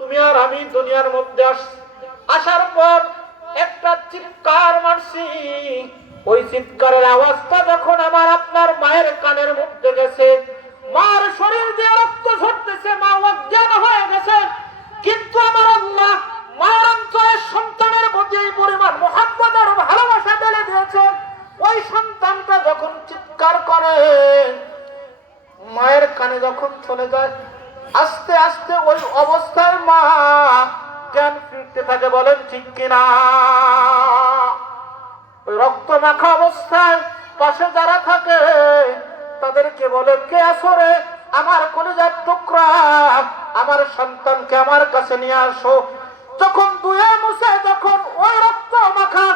তুমি আর আমি দুনিয়ার মধ্যে আসার পর একটা চিৎকার মারছি। ওই চিৎকারের আওয়াজটা যখন আমার আপনার মায়ের কানের মধ্যে গেছে, মার শরীর দিয়ে রক্ত ঝরতেছে, মা অজ্ঞান হয়ে গেছে। কিন্তু আমার আল্লাহ মায়ের অন্তরে সন্তানের প্রতি এই পরিমাণ মহব্বত আর ভালোবাসা ঢেলে দিয়েছে। ওই সন্তানটা যখন চিৎকার করে, মায়ের কানে যখন চলে যায়, আস্তে আস্তে ওই অবস্থায় মা জ্ঞান ফিরতে থাকে। বলেন ঠিক কিনা? ওই রক্ত মাখা অবস্থায় পাশে যারা থাকে তাদেরকে বলে, কে আসরে আমার কলিজার টুকরা, আমার সন্তানকে আমার কাছে নিয়ে আসো। যখন দুয়ে মুছে যখন ওই রক্ত মাখা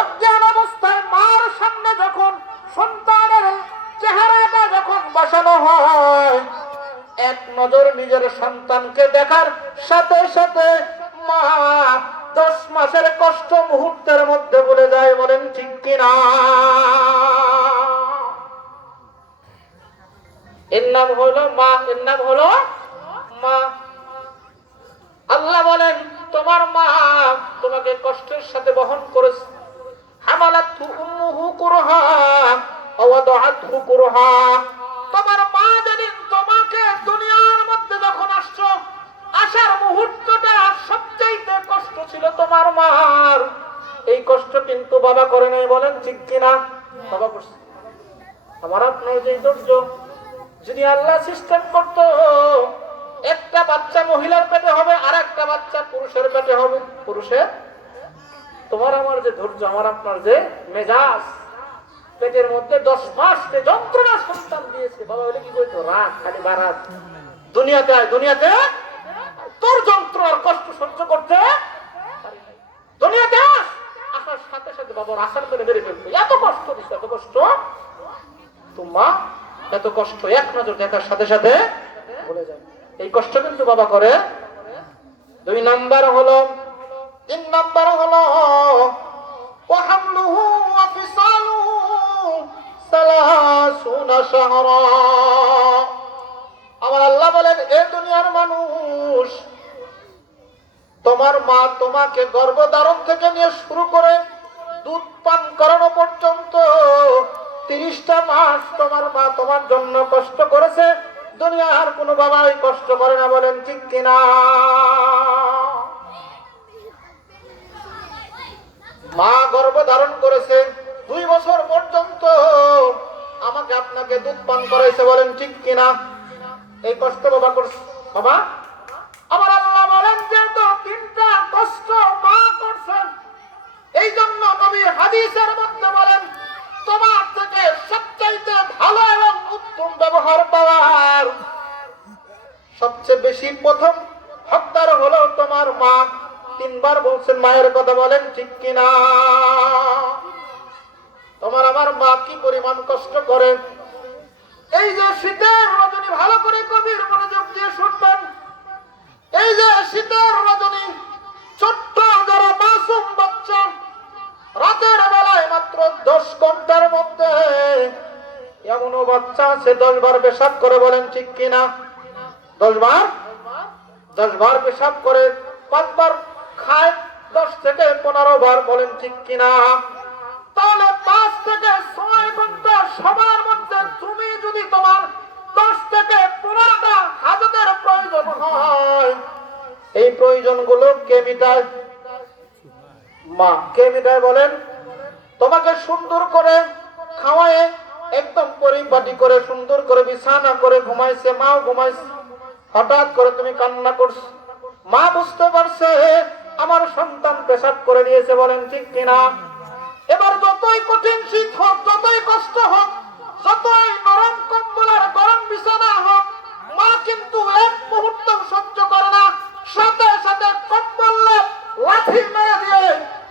অজ্ঞান অবস্থায় মার সামনে যখন সন্তানের চেহারাটা যখন বসানো হয়, এক নজর নিজের সন্তানকে দেখার সাথে সাথে মা 10 মাসের কষ্ট মুহূর্তের মধ্যে ভুলে যায়। বলেন ঠিক কিনা? এর নাম হলো মা, এর নাম হলো মা। আল্লাহ বলেন, তোমার মা তোমাকে কষ্টের সাথে বহন করেছে। হামালাতহু উম্মুহু কুরহা ওয়া ওয়াদাআতহু কুরহা। তোমার মা যেদিন তোমাকে দুনিয়ার মধ্যে যখন আসছো, আসার মুহূর্তটা সবচাইতে কষ্ট ছিল তোমার মার। এই কষ্ট কিন্তু বাবা করে নাই। বলেন ঠিক কিনা? বাবা করছে। আমার আপনার যে ধৈর্য, যদি আল্লাহ সিস্টেম করতো একটা বাচ্চা মহিলার পেটে হবে আর একটা বাচ্চা পুরুষের পেটে হবে, পুরুষের, তোমার আমার যে ধৈর্য, আমার আপনার যে মেজাজ, পেটের মধ্যে 10 মাস যন্ত্রণা সন্তান দিয়েছে, বাবা বলে কি করতো? রাগ, খালি বারাত। দুনিয়াতে আয়, দুনিয়াতে তোর যন্ত্রণার কষ্ট সহ্য করতে পারি নাই। দুনিয়াতে আসার সাথে সাথে বাবার আসার করে বেড়ে ফেলতো। এত কষ্ট দিচ্ছে, এত কষ্ট। তোমা এত কষ্ট এক নজর দেখার সাথে সাথে ভুলে যায়। এই কষ্ট কিন্তু বাবা করে। 2 নাম্বার হলো, 3 নাম্বার হলো وحمله وفصاله 30 شهرا। আমার আল্লাহ বলেন, এ দুনিয়ার মানুষ, তোমার মা তোমাকে গর্ভধারণ থেকে নিয়ে শুরু করে দুধ পান করানো পর্যন্ত 30টা মাস তোমার মা তোমার জন্য কষ্ট করেছে। দুনিয়ার কোনো বাবাই কষ্ট করে না। বলেন ঠিক কিনা? মা গর্ভধারণ করেছে 2 বছর পর্যন্ত, আমাকে আপনাকে দুধ পান করাইছে। বলেন ঠিক কিনা? এই কষ্ট বাবা করছে। বাবা, আমার আল্লাহ বলেন, যেহেতু 3টা কষ্ট মা করছেন, এই জন্য নবী হাদিসের মধ্যে বলেন, তোমার থেকে সবচাইতে ভালো এবং উত্তম ব্যবহার পাওয়ার সবচেয়ে বেশি প্রথম হকদার হলো তোমার মা। 3 বার বলছেন মায়ের কথা। বলেন ঠিক কিনা? তোমার আমার মা কি পরিমাণ কষ্ট করে। এই যে শীতের রজনী, ভালো করে কবির মনোযোগ দিয়ে শুনবেন, এই যে শীতের রজনী, ছোট্ট যারা মাসুম বাচ্চা, রাতের বেলায় মাত্র 10 ঘন্টার মধ্যে এমনও বাচ্চা আছে 10 বার পেশাব করে। বলেন ঠিক কিনা? 10 বার পেশাব করে, 5 বার খায়, 10 থেকে 15 বার। বলেন ঠিক কিনা? তাহলে 5 থেকে 6 ঘন্টা সময়ের মধ্যে তুমি যদি তোমার 10 থেকে 15টা হাজতের প্রয়োজন হয়, এই প্রয়োজনগুলো কে মিটায়? মা। কে মিটায় বলেন? তোমাকে সুন্দর করে খাওয়ায়, একদম পরিপাটি করে সুন্দর করে বিছানা করে ঘুমাইছে, মাও ঘুমাইছে। হঠাৎ করে তুমি কান্না করছো, মা বুঝতে পারছে আমার সন্তান পেশাব করে দিয়েছে। বলেন ঠিক কিনা? এবার যতই কঠিন শীত হোক, যতই কষ্ট হোক, যতই নরম কম্বলের গরম বিছানা হোক, মা কিন্তু এক মুহূর্ত সহ্য করে না। সাথে সাথে কম্বল লাঠি মেরে দিয়ে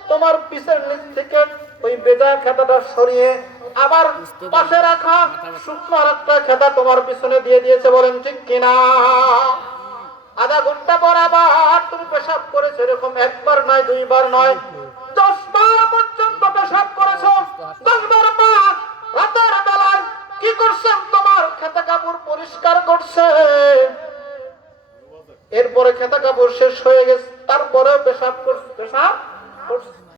তোমার পিছের নিচ থেকে ওই বেজা খেতাটা সরিয়ে আবার পাশে রাখা শুকনো একটা খেতা তোমার পিছনে দিয়ে দিয়েছে। বলেন ঠিক কিনা? আধা ঘন্টা পর আবার তুমি পেশাব করেছো, এরকম 1 বার নয়, 2 বার নয়, 10 বার পর্যন্ত পেশাব করেছো। 10 বার মা রাতের বেলায় কি করছেন? তোমার খেতা কাপড় পরিষ্কার করছে। এরপরে খেতা কাপড় শেষ হয়ে গেছে, তারপরেও পেশাব করছে।